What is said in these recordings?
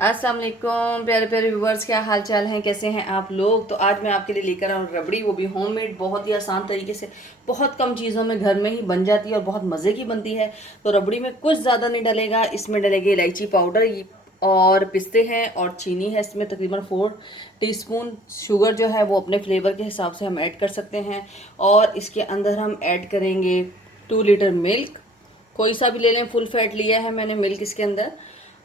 अस्सलाम वालेकुम प्यारे प्यारे व्यूवर्स, क्या हाल चाल हैं, कैसे हैं आप लोग। तो आज मैं आपके लिए लेकर आऊँ रबड़ी, वो भी होममेड, बहुत ही आसान तरीके से, बहुत कम चीज़ों में घर में ही बन जाती है और बहुत मज़े की बनती है। तो रबड़ी में कुछ ज़्यादा नहीं डलेगा, इसमें डलेगी इलायची पाउडर और पिस्ते हैं और चीनी है। इसमें तकरीबन 4 टीस्पून शुगर जो है वो अपने फ्लेवर के हिसाब से हम ऐड कर सकते हैं। और इसके अंदर हम ऐड करेंगे 2 लीटर मिल्क, कोई सा भी ले लें, फुल फैट लिया है मैंने मिल्क इसके अंदर।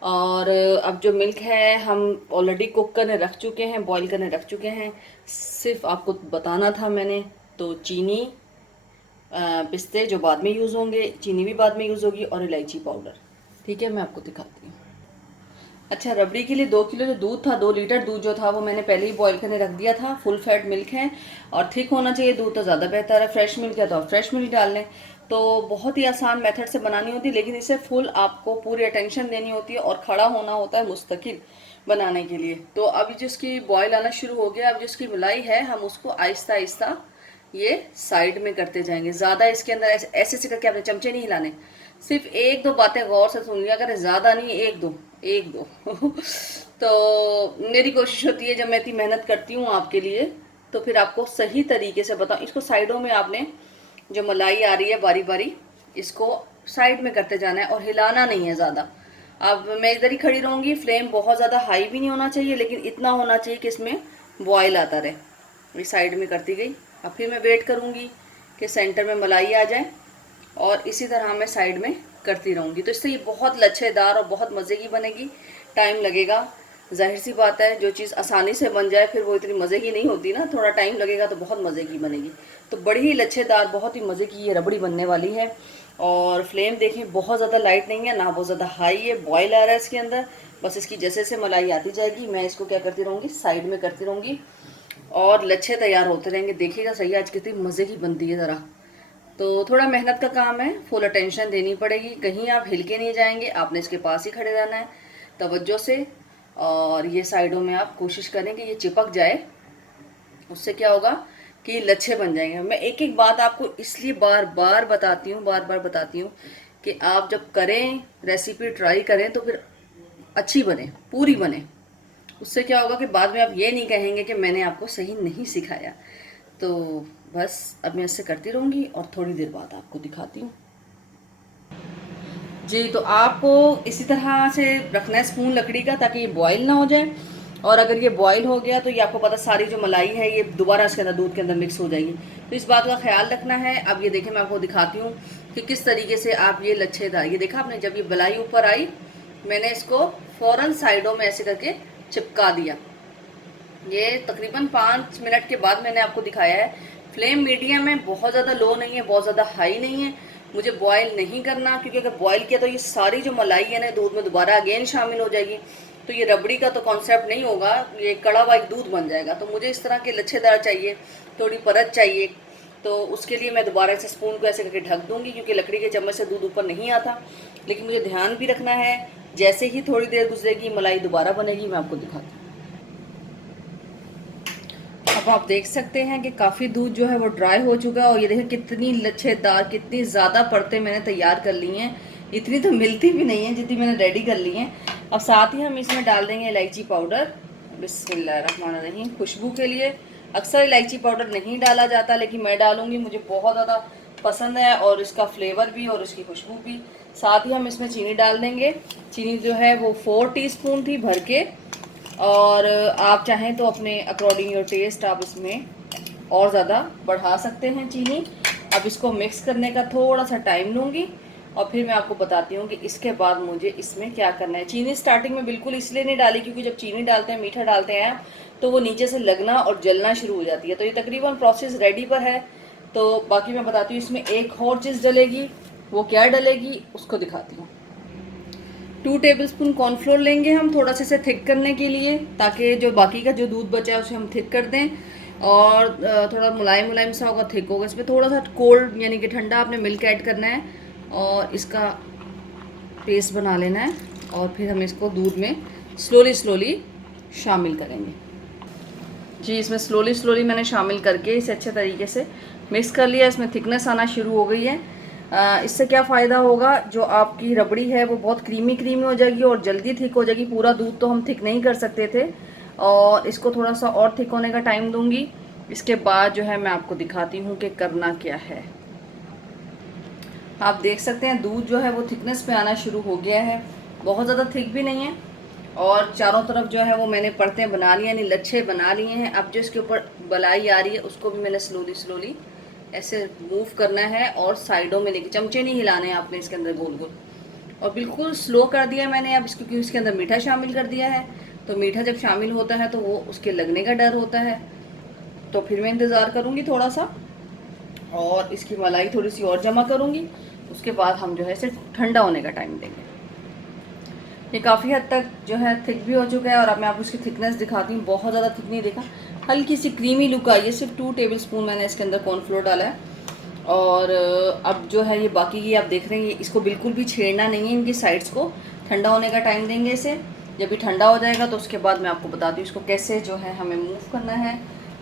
और अब जो मिल्क है हम ऑलरेडी कुक करने रख चुके हैं, बॉईल करने रख चुके हैं, सिर्फ आपको बताना था मैंने। तो चीनी, पिस्ते जो बाद में यूज़ होंगे, चीनी भी बाद में यूज़ होगी, और इलायची पाउडर। ठीक है, मैं आपको दिखाती हूँ। अच्छा, रबड़ी के लिए 2 किलो जो दूध था, 2 लीटर दूध जो था वो मैंने पहले ही बॉईल करने रख दिया था। फुल फैट मिल्क है और थिक होना चाहिए दूध तो ज़्यादा बेहतर है। फ्रेश मिल्क है तो आप फ्रेश मिल्क डाल लें। तो बहुत ही आसान मेथड से बनानी होती है, लेकिन इसे फुल आपको पूरी अटेंशन देनी होती है और खड़ा होना होता है मुस्तकिल बनाने के लिए। तो अभी जिसकी बॉयल आना शुरू हो गया, अब जिसकी मलाई है हम उसको आहिस्ता आहिस्ता ये साइड में करते जाएंगे। ज़्यादा इसके अंदर ऐसे ऐसे से करके आपने चमचे नहीं हिलाने, सिर्फ एक दो बातें गौर से सुन लिया करें, ज़्यादा नहीं, एक दो एक दो तो मेरी कोशिश होती है जब मैं इतनी मेहनत करती हूँ आपके लिए, तो फिर आपको सही तरीके से बताऊँ। इसको साइडों में आपने, जो मलाई आ रही है बारी बारी, इसको साइड में करते जाना है और हिलाना नहीं है ज़्यादा। अब मैं इधर ही खड़ी रहूँगी, फ्लेम बहुत ज़्यादा हाई भी नहीं होना चाहिए, लेकिन इतना होना चाहिए कि इसमें बॉयल आता रहे। ये साइड में करती गई। अब फिर मैं वेट करूँगी कि सेंटर में मलाई आ जाए और इसी तरह मैं साइड में करती रहूँगी। तो इससे ये बहुत लच्छेदार और बहुत मज़े की बनेगी। टाइम लगेगा, जाहिर सी बात है, जो चीज़ आसानी से बन जाए फिर वो इतनी मज़े की नहीं होती ना, थोड़ा टाइम लगेगा तो बहुत मज़े की बनेगी। तो बड़ी ही लच्छेदार, बहुत ही मज़े की ये रबड़ी बनने वाली है। और फ्लेम देखें, बहुत ज़्यादा लाइट नहीं है ना बहुत ज़्यादा हाई है, बॉयल आ रहा है इसके अंदर। बस इसकी जैसे जैसे मलाई आती जाएगी मैं इसको क्या करती रहूँगी, साइड में करती रहूँगी और लच्छे तैयार होते रहेंगे। देखिएगा सही आज कितनी मज़े की बनती है ज़रा। तो थोड़ा मेहनत का काम है, फुल अटेंशन देनी पड़ेगी, कहीं आप हिल के नहीं जाएंगे, आपने इसके पास ही खड़े रहना है तवज्जो से। और ये साइडों में आप कोशिश करें कि ये चिपक जाए, उससे क्या होगा कि लच्छे बन जाएंगे। मैं एक एक बात आपको इसलिए बार बार बताती हूँ, बार बार बताती हूँ कि आप जब करें, रेसिपी ट्राई करें तो फिर अच्छी बने, पूरी बने। उससे क्या होगा कि बाद में आप ये नहीं कहेंगे कि मैंने आपको सही नहीं सिखाया। तो बस अब मैं इससे करती रहूँगी और थोड़ी देर बाद आपको दिखाती हूँ। जी, तो आपको इसी तरह से रखना है स्पून लकड़ी का, ताकि ये बॉईल ना हो जाए। और अगर ये बॉईल हो गया तो ये आपको पता, सारी जो मलाई है ये दोबारा इसके अंदर दूध के अंदर मिक्स हो जाएगी। तो इस बात का ख्याल रखना है। अब ये देखें, मैं आपको दिखाती हूँ कि किस तरीके से आप ये लच्छेदार, ये देखा आपने, जब ये मलाई ऊपर आई मैंने इसको फ़ौरन साइडों में ऐसे करके चिपका दिया। ये तकरीबन 5 मिनट के बाद मैंने आपको दिखाया है। फ्लेम मीडियम है, बहुत ज़्यादा लो नहीं है, बहुत ज़्यादा हाई नहीं है। मुझे बॉयल नहीं करना, क्योंकि अगर बॉयल किया तो ये सारी जो मलाई है ना दूध में दोबारा अगेन शामिल हो जाएगी। तो ये रबड़ी का तो कॉन्सेप्ट नहीं होगा, ये कड़ा हुआ एक दूध बन जाएगा। तो मुझे इस तरह के लच्छेदार चाहिए, थोड़ी परत चाहिए। तो उसके लिए मैं दोबारा से स्पून को ऐसे करके ढक दूंगी, क्योंकि लकड़ी के चम्मच से दूध ऊपर नहीं आता। लेकिन मुझे ध्यान भी रखना है, जैसे ही थोड़ी देर गुजरेगी मलाई दोबारा बनेगी, मैं आपको दिखाती हूँ। अब आप देख सकते हैं कि काफ़ी दूध जो है वो ड्राई हो चुका है, और ये देखिए कितनी लच्छेदार, कितनी ज़्यादा परतें मैंने तैयार कर ली हैं। इतनी तो मिलती भी नहीं है जितनी मैंने रेडी कर ली हैं। अब साथ ही हम इसमें डाल देंगे इलायची पाउडर, बिस्मिल्लाहिर्रहमानिर्रहीम, खुशबू के लिए। अक्सर इलायची पाउडर नहीं डाला जाता, लेकिन मैं डालूँगी, मुझे बहुत ज़्यादा पसंद है, और इसका फ्लेवर भी और इसकी खुशबू भी। साथ ही हम इसमें चीनी डाल देंगे। चीनी जो है वो 4 टीस्पून थी भर के, और आप चाहें तो अपने अकॉर्डिंग योर टेस्ट आप इसमें और ज़्यादा बढ़ा सकते हैं चीनी। अब इसको मिक्स करने का थोड़ा सा टाइम लूँगी, और फिर मैं आपको बताती हूँ कि इसके बाद मुझे इसमें क्या करना है। चीनी स्टार्टिंग में बिल्कुल इसलिए नहीं डाली, क्योंकि जब चीनी डालते हैं, मीठा डालते हैं, तो वो नीचे से लगना और जलना शुरू हो जाती है। तो ये तकरीबन प्रोसेस रेडी पर है। तो बाकी मैं बताती हूँ, इसमें एक और चीज़ डलेगी, वो क्या डलेगी उसको दिखाती हूँ। 2 टेबलस्पून कॉर्नफ्लोर लेंगे हम, थोड़ा सा इसे थिक करने के लिए, ताकि जो बाकी का जो दूध बचा है उसे हम थिक कर दें। और थोड़ा मुलायम मुलायम सा होगा, थिक होगा। इसमें थोड़ा सा कोल्ड यानी कि ठंडा आपने मिल्क ऐड करना है और इसका पेस्ट बना लेना है, और फिर हम इसको दूध में स्लोली स्लोली शामिल करेंगे। जी, इसमें स्लोली स्लोली मैंने शामिल करके इसे अच्छे तरीके से मिक्स कर लिया। इसमें थिकनेस आना शुरू हो गई है। इससे क्या फ़ायदा होगा, जो आपकी रबड़ी है वो बहुत क्रीमी क्रीमी हो जाएगी और जल्दी थिक हो जाएगी। पूरा दूध तो हम थिक नहीं कर सकते थे, और इसको थोड़ा सा और थिक होने का टाइम दूंगी। इसके बाद जो है मैं आपको दिखाती हूँ कि करना क्या है। आप देख सकते हैं दूध जो है वो थिकनेस पे आना शुरू हो गया है, बहुत ज़्यादा थिक भी नहीं है। और चारों तरफ जो है वो मैंने परतें बना ली, यानी लच्छे बना लिए हैं। अब जो इसके ऊपर बलाई आ रही है उसको भी मैंने स्लोली स्लोली ऐसे मूव करना है, और साइडों में लेके चमचे नहीं हिलाने हैं आपने इसके अंदर गोल गोल। और बिल्कुल स्लो कर दिया मैंने अब इसको, क्योंकि इसके अंदर मीठा शामिल कर दिया है। तो मीठा जब शामिल होता है तो वो उसके लगने का डर होता है। तो फिर मैं इंतज़ार करूँगी थोड़ा सा, और इसकी मलाई थोड़ी सी और जमा करूँगी। उसके बाद हम जो है इसे ठंडा होने का टाइम देंगे। ये काफ़ी हद तक जो है थिक भी हो चुका है, और अब मैं आपको इसकी थिकनेस दिखाती हूँ। बहुत ज़्यादा थिक नहीं देखा, हल्की सी क्रीमी लुक आई है। सिर्फ 2 टेबल स्पून मैंने इसके अंदर कॉर्नफ्लोर डाला है। और अब जो है ये बाकी की आप देख रहे हैं, इसको बिल्कुल भी छेड़ना नहीं है, इनकी साइड्स को। ठंडा होने का टाइम देंगे इसे। जब भी ठंडा हो जाएगा तो उसके बाद मैं आपको बताती हूँ इसको कैसे जो है हमें मूव करना है।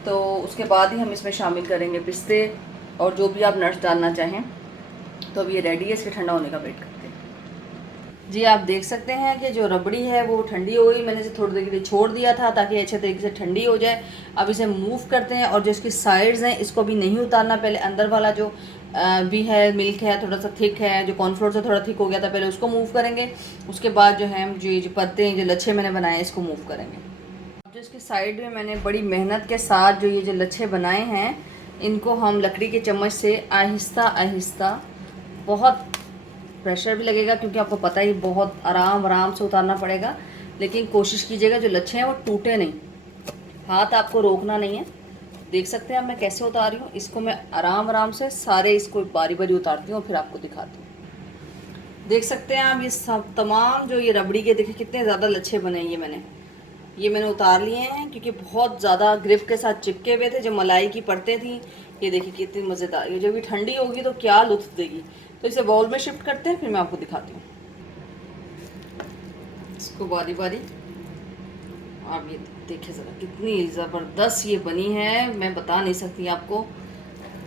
तो उसके बाद ही हम इसमें शामिल करेंगे पिस्ते और जो भी आप नट्स डालना चाहें। तो अब ये रेडी है, इसके ठंडा होने का वेट करते हैं। जी आप देख सकते हैं कि जो रबड़ी है वो ठंडी हो गई। मैंने इसे थोड़ी देर के लिए छोड़ दिया था ताकि अच्छे तरीके से ठंडी हो जाए। अब इसे मूव करते हैं, और जो इसकी साइड्स हैं इसको भी नहीं उतारना। पहले अंदर वाला जो भी है मिल्क है थोड़ा सा थिक है, जो कॉर्नफ्लोर से थोड़ा थिक हो गया था, पहले उसको मूव करेंगे। उसके बाद जो है जो पत्ते हैं, जो लच्छे मैंने बनाए इसको मूव करेंगे। जो इसकी साइड में मैंने बड़ी मेहनत के साथ जो ये जो लच्छे बनाए हैं, इनको हम लकड़ी के चम्मच से आहिस्ता आहिस्ता, बहुत प्रेशर भी लगेगा क्योंकि आपको पता ही बहुत आराम आराम से उतारना पड़ेगा, लेकिन कोशिश कीजिएगा जो लच्छे हैं वो टूटे नहीं। हाथ आपको रोकना नहीं है। देख सकते हैं अब मैं कैसे उतार रही हूँ इसको। मैं आराम आराम से सारे इसको बारी बारी उतारती हूँ और फिर आपको दिखाती हूँ। देख सकते हैं आप ये सब तमाम जो ये रबड़ी के देखिए कितने ज़्यादा लच्छे बने। ये मैंने उतार लिए हैं क्योंकि बहुत ज़्यादा ग्रिप के साथ चिपके हुए थे, जो मलाई की परतें थी। ये देखिए कितनी मज़ेदार, ये जब भी ठंडी होगी तो क्या लुत्फ देगी। तो इसे बाउल में शिफ्ट करते हैं, फिर मैं आपको दिखाती हूँ इसको बारी बारी। आप ये देखिए ज़रा कितनी ज़बरदस्त ये बनी है, मैं बता नहीं सकती आपको।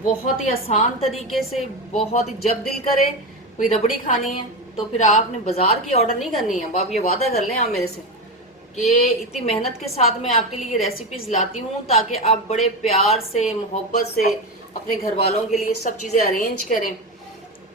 बहुत ही आसान तरीके से, बहुत ही, जब दिल करे कोई रबड़ी खानी है तो फिर आपने बाज़ार की ऑर्डर नहीं करनी है। अब आप ये वादा कर लें आप मेरे से कि इतनी मेहनत के साथ मैं आपके लिए रेसिपीज़ लाती हूँ ताकि आप बड़े प्यार से, मोहब्बत से अपने घर वालों के लिए सब चीज़ें अरेंज करें।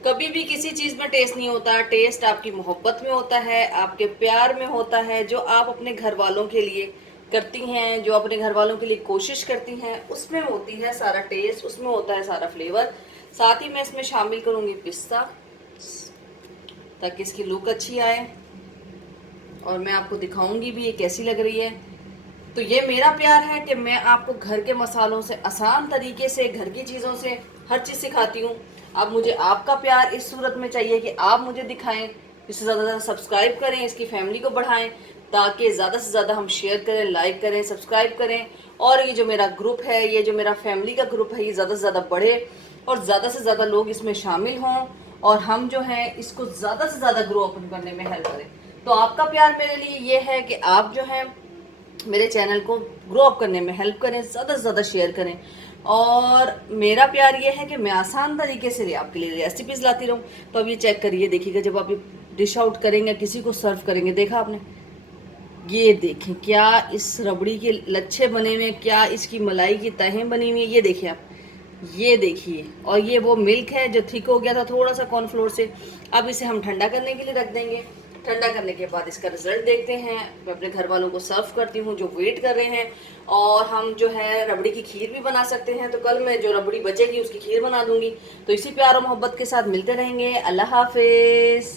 कभी भी किसी चीज़ में टेस्ट नहीं होता, टेस्ट आपकी मोहब्बत में होता है, आपके प्यार में होता है। जो आप अपने घर वालों के लिए करती हैं, जो अपने घर वालों के लिए कोशिश करती हैं, उसमें होती है सारा टेस्ट, उसमें होता है सारा फ्लेवर। साथ ही मैं इसमें शामिल करूँगी पिस्ता ताकि इसकी लुक अच्छी आए, और मैं आपको दिखाऊंगी भी ये कैसी लग रही है। तो ये मेरा प्यार है कि मैं आपको घर के मसालों से, आसान तरीके से, घर की चीज़ों से हर चीज़ सिखाती हूँ। अब मुझे आपका प्यार इस सूरत में चाहिए कि आप मुझे दिखाएं, इससे ज़्यादा सब्सक्राइब करें, इसकी फैमिली को बढ़ाएं ताकि ज़्यादा से ज़्यादा हम शेयर करें, लाइक करें, सब्सक्राइब करें। और ये जो मेरा ग्रुप है, ये जो मेरा फैमिली का ग्रुप है, ये ज़्यादा से ज़्यादा बढ़े और ज़्यादा से ज़्यादा लोग इसमें शामिल हों, और हम जो है इसको ज़्यादा से ज़्यादा ग्रो अप करने में हेल्प करें। तो आपका प्यार मेरे लिए ये है कि आप जो है मेरे चैनल को ग्रो अप करने में हेल्प करें, ज़्यादा से ज़्यादा शेयर करें। और मेरा प्यार ये है कि मैं आसान तरीके से आपके लिए रेसिपीज़ लाती रहूँ। तो अब ये चेक करिए, देखिएगा जब आप ये डिश आउट करेंगे, किसी को सर्व करेंगे, देखा आपने, ये देखें क्या इस रबड़ी के लच्छे बने हुए हैं, क्या इसकी मलाई की तहें बनी हुई हैं, ये देखिए आप, ये देखिए। और ये वो मिल्क है जो थिक हो गया था थोड़ा सा कॉर्नफ्लोर से। अब इसे हम ठंडा करने के लिए रख देंगे। ठंडा करने के बाद इसका रिजल्ट देखते हैं। मैं अपने घर वालों को सर्व करती हूँ जो वेट कर रहे हैं। और हम जो है रबड़ी की खीर भी बना सकते हैं, तो कल मैं जो रबड़ी बचेगी उसकी खीर बना दूंगी। तो इसी प्यार और मोहब्बत के साथ मिलते रहेंगे। अल्लाह हाफिज़।